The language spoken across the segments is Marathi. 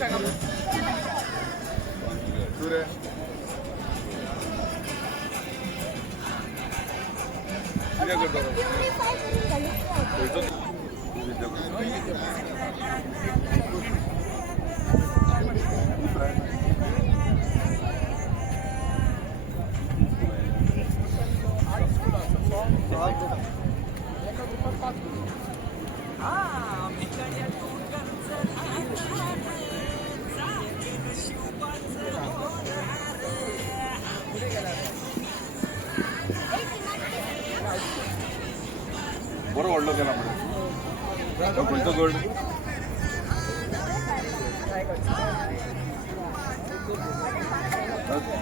सांगा बरं वाढलं गेला कोणतं गोल्ड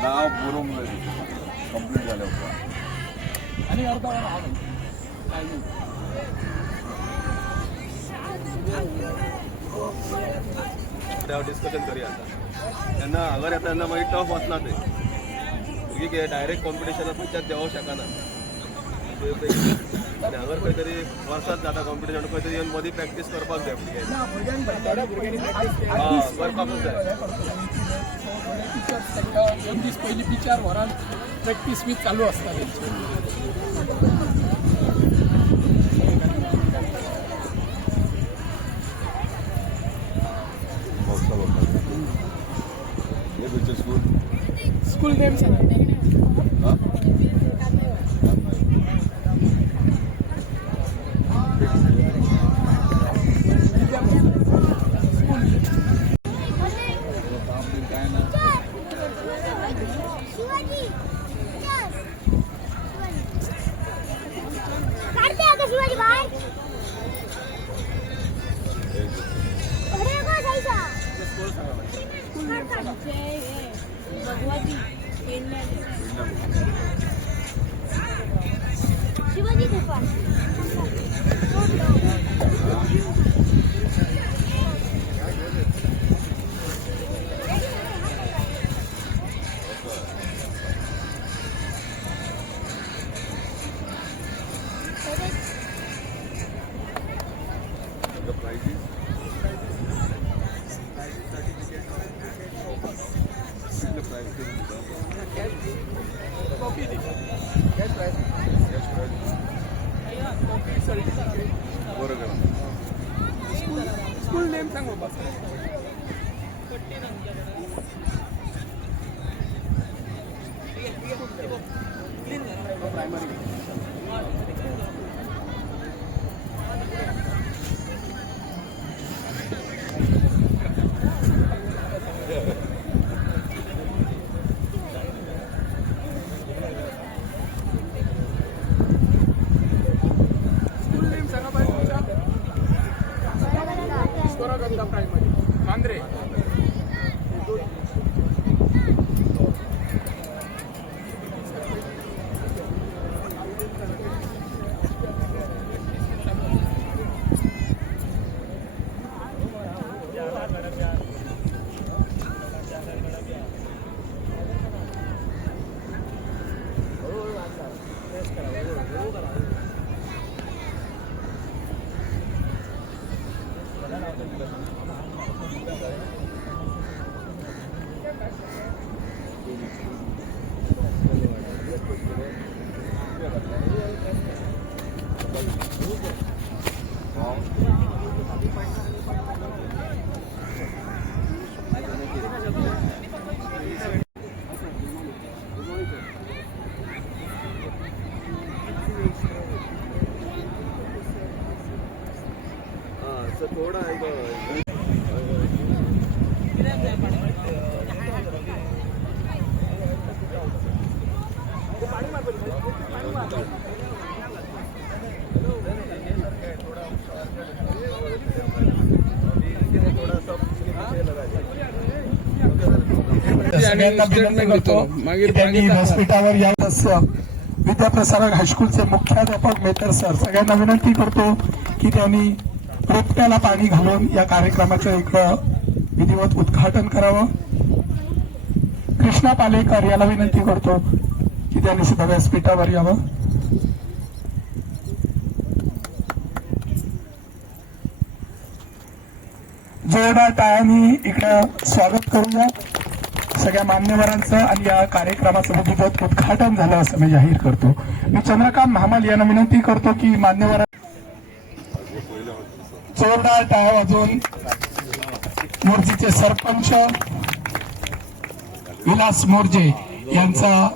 नाव बुरुम कंप्लीट झालं होतं आणि अर्धा डिस्कशन करूया आता त्यांना अगर आता त्यांना माहिती टफ वचना ते ठीक आहे डायरेक्ट कॉम्पिटिशन त्यात देऊ शकना आणि अगर खंय तरी वर्सात जाता कॉम्पिटिशन खंय तरी येऊन मदीं प्रॅक्टीस करपाक जाय करपाकूच जाय दोन दीस पयलीं पिचार व्हरान प्रॅक्टीस बी चालू आसता तेंची स्कूल नेम सांगा शिवाजी गुफा स्कूल नेम सांग बाबा प्रायमरी प्रायमरी मांद्रे थोड़ा सगळ्यांना विनंती करतो की त्यांनी व्यासपीठावर या विद्याप्रसारक हायस्कूलचे मुख्याध्यापक मेहतर सर सगळ्यांना विनंती करतो की त्यांनी रोपट्याला पाणी घालून या कार्यक्रमाचं एक विधिवत उद्घाटन करावं. कृष्णा पालेकर याला विनंती करतो की त्यांनी सुद्धा व्यासपीठावर यावं. जोरदार टाळ्यांनी इकडं स्वागत करूया सगळ्या मान्यवरांचं आणि या कार्यक्रमाचं विधिवत उद्घाटन झालं असं मी जाहीर करतो. मी चंद्रकांत महामाल यांना विनंती करतो की मान्यवर जोरदार टाळ्या वाजवून मोर्जीचे सरपंच विलास मोर्जे यांचा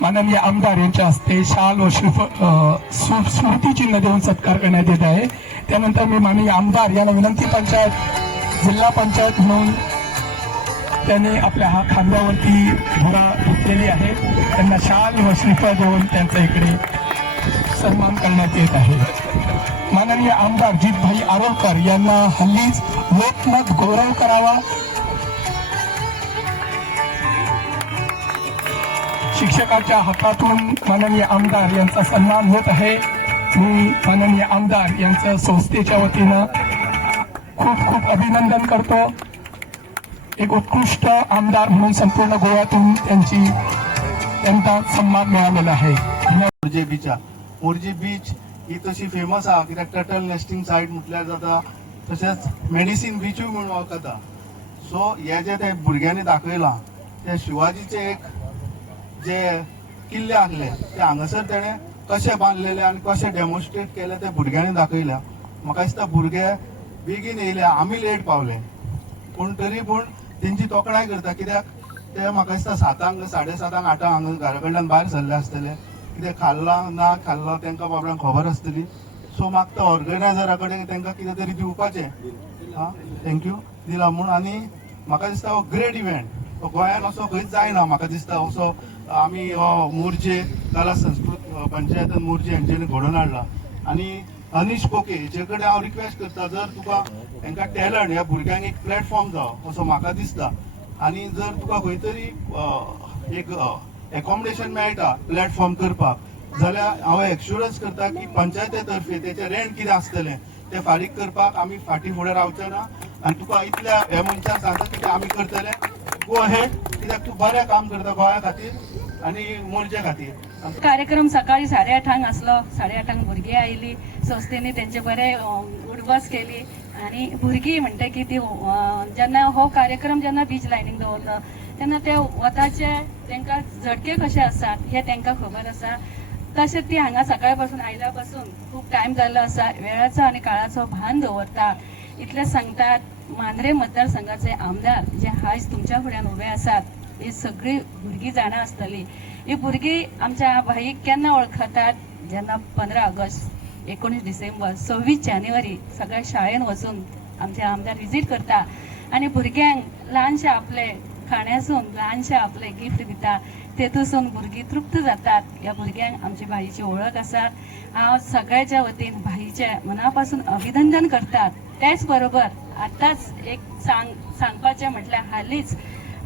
माननीय आमदार यांच्या हस्ते शाल व स्मृतिचिन्ह देऊन सत्कार करण्यात येत आहे. त्यानंतर मी माननीय आमदार यांना विनंती जिल्हा पंचायत म्हणून त्यांनी आपल्या खांद्यावरती धुरा घेतलेली आहे, त्यांना शाल व श्रीफळ देऊन त्यांचा इकडे सन्मान करण्यात येत आहे. माननीय आमदार जितभाई आरोलकर यांना हल्लीच लोकमत गौरव करावा, शिक्षकाच्या हातातून माननीय आमदार यांचा सन्मान होत आहे. मी माननीय आमदार यांचं संस्थेच्या वतीनं खूप खूप अभिनंदन करतो. एक उत्कृष्ट आमदार म्हणून संपूर्ण गोव्यातून त्यांचा सन्मान मिळालेला आहे. मोर्जे बीच ही तशी फेमस आहा कित्याक टर्टल नेस्टिंग सायट म्हटल्यार जाता, तशेंच मेडिसीन बीचूय म्हणून वळखता. सो हे जे ते भुरग्यांनी दाखयलां ते शिवाजीचे एक जे किल्ले आसले ते हांगासर तेणें कशे बांदलेले आनी कशे डेमॉन्स्ट्रेट केले ते भुरग्यांनी दाखयल्या. म्हाका दिसता भुरगे बेगीन येयले, आमी लेट पावले, पूण तरी पूण तेंची तोखणाय करता कित्याक ते म्हाका दिसता 7:00 7:30 8:00 हांगा घरा कडल्यान भायर सरले आसतले. कितें खाल्लां ना खाल्लां तेंकां बाबड्यांक खबर आसतली. सो म्हाका ऑर्गनायझरा कडेन तेंकां कितें तरी दिवपाचें. थँक्यू दिला म्हूण. आनी म्हाका दिसता हो ग्रेट इव्हेंट गोंयान असो खंयच जायना. म्हाका दिसता असो आमी हो मोर्जे कला संस्कृत पंचायत मोर्जे हांच्यानी घडोवन हाडला. आनी अनीश कोके हेचे कडेन हांव रिक्वेस्ट करता, जर तुका तांकां टॅलंट ह्या भुरग्यांक एक प्लॅटफॉर्म जावं असो म्हाका दिसता, आनी जर तुका खंय तरी एक एकोमोडेशन मेळटा प्लॅटफॉर्म करपाक, जाल्यार हांव एक्शुरन्स करता की पंचायते तर्फे तेचे रेंट कितें आसतलें ते फारीक करपाक आमी फाटीं फुडें रावचे ना. आनी तुका इतल्या हे मनशाक सांगता की ते आमी करतले. गो हेड, कित्याक तूं बरें काम करता गोंया खातीर आनी मोर्जे खातीर. कार्यक्रम सकाळी 8:30 आसलो. 8:30 भुरगीं आयली, संस्थेनी तेंचे बरे उडबस केली आनी भुरगीं म्हणटा की ती जेन्ना हो कार्यक्रम जेन्ना बीच लायनीक दवरलो तेन्ना ते वताचे तांकां झटके कशे आसात हे तांकां खबर आसा. तशेंच ती हांगा सकाळी पासून आयल्या पासून खूब टायम जाल्लो आसा, वेळाचो आनी काळाचो भान दवरता. इतले सांगतात मांद्रे मतदारसंघाचे आमदार जे आयज तुमच्या फुड्यान उबे आसात ही सगळी भुरगीं जाणा आसतली. ही भुरगीं आमच्या भाईक केन्ना वळखतात, जेन्ना 15 ऑगस्ट, 19 डिसेंबर, 26 जानेवारी सगळ्या शाळेन वचून आमचे आमदार विजीट करता आनी भुरग्यांक ल्हानशे आपले खाण्यासून ल्हानशे आपले गिफ्ट दिता. तेतून भुरगीं तृप्त जातात. ह्या भुरग्यांक आमची भाईची ओळख आसा. हांव सगळ्याच्या वतीन भाईचे मना पासून अभिनंदन करतात. त्याच बरोबर आतांच एक सांगपाचें म्हटल्यार हालींच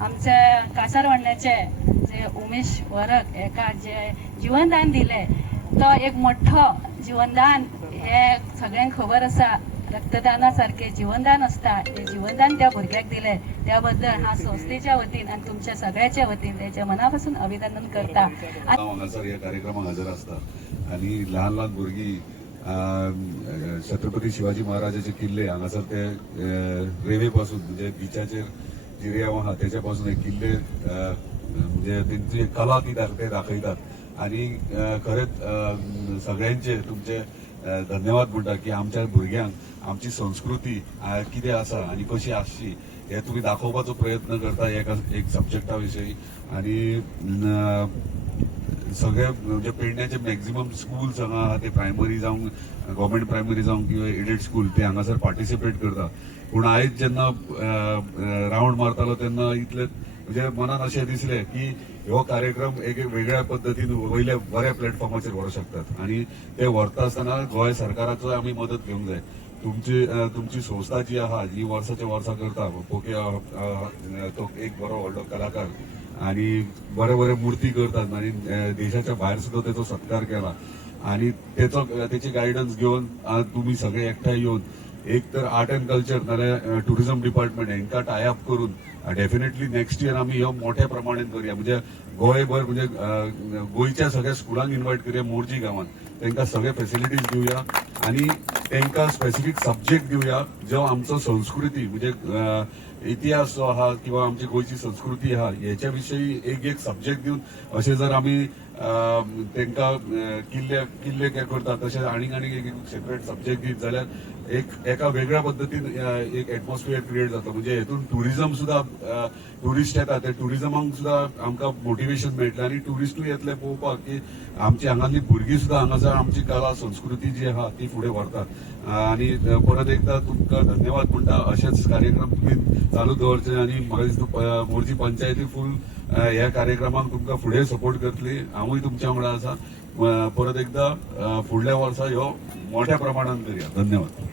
आमचे कासारवांड्याचे जे उमेश वरक एका जे जीवनदान दिले, तो एक मोठो जीवनदान हे सगळ्यांक खबर आसा. रक्तदाना सारखे जीवनदान असता, ते जीवनदान त्या भुरग्याक दिले त्या बद्दल हा संस्थेच्या वतीन आणि तुमच्या सगळ्याच्या वतीन त्याच्या मनापासून अभिनंदन करता. हांगासर ह्या कार्यक्रमाक हजर आसता आनी ल्हान ल्हान भुरगीं छत्रपती शिवाजी महाराजाचे किल्ले हांगासर ते रेवे पासून म्हणजे बिचाचेर जी रेव आहा तेच्या पासून हे किल्ले म्हणजे तेंची कला कित्याक ते दाखयतात आनी खरेंच सगळ्यांचे तुमचे धन्यवाद म्हणटा की आमच्या भुरग्यांक आमची संस्कृती कितें आसा आनी कशी आसची हे तुम्ही दाखोवपाचो प्रयत्न करता एक सब्जेक्टा विशयी. आनी सगळे म्हणजे पेडण्याचे मॅक्झिमम स्कूल्स हांगा आहा ते प्रायमरी जावं गव्हर्मेंट प्रायमरी जावं किंवा एडेड स्कूल ते हांगासर पार्टिसिपेट करता. पूण आयज जेन्ना रावंड मारतालो तेन्ना इतले म्हणजे मनान अशें दिसले की हो कार्यक्रम एक वेगळ्या पद्दतीन वयल्या बऱ्या प्लॅटफॉर्माचेर व्हरूंक शकतात आनी ते व्हरता आसतना गोंय सरकाराचो आमी मदत घेवंक जाय. तुमची संस्था जी आहा जी वर्साच्या वर्सा करता पोके तो एक बरो व्हडलो कलाकार आनी बरे बरे मुर्ती करतात आनी देशाच्या भायर सुद्धा त्याचो सत्कार केला आनी तेची गायडन्स घेवन तुम्ही सगळे एकठांय येवन एक तर आर्ट अँड कल्चर नाल्यार टुरिझम डिपार्टमेंट हांकां टाय अप करून डेफिनेटली नेक्स्ट इयर आमी ह्यो मोठ्या प्रमाणात करूया. म्हणजे गोंयभर म्हणजे गोंयच्या सगळ्या स्कुलांक इन्व्हाइट करूया मोर्जी गांवांत. तांकां सगळे फॅसिलिटीज दिवया आणि तांकां स्पेसिफीक सब्जेक्ट दिवया जो आमचो संस्कृती म्हणजे इतिहास जो आहा किंवा आमची गोंयची संस्कृती आहा हेच्या विशयी एक सब्जेक्ट दिवन अशें जर आमी तांकां किल्ले करतात तशें आनीक एक सेपरेट सब्जेक्ट दीत जाल्यार एका वेगळ्या पद्दतीन एक एटमॉस्फियर क्रिएट जाता. म्हणजे हेतून टुरिझम सुद्धा टुरिस्ट येता ते टुरिझमांक सुद्धा आमकां मोटिवेशन मेळटलें आणि टुरिस्टूय येतले पळोवपाक की आमची हांगातली भुरगीं सुद्धा हांगासर आमची कला संस्कृती जी आहा ती फुडें व्हरतात. आणि परत एकदा तुमकां धन्यवाद म्हणटा. अशेच कार्यक्रम तुम्ही चालू दवरचे आणि म्हाका दिसता मोर्जी पंचायती फूल ह्या कार्यक्रमाक तुमकां फुडें सपोर्ट करतली. हांवूय तुमच्या वांगडा आसा. परत एकदा फुडल्या वर्सा ह्यो मोठ्या प्रमाणात करूया. धन्यवाद.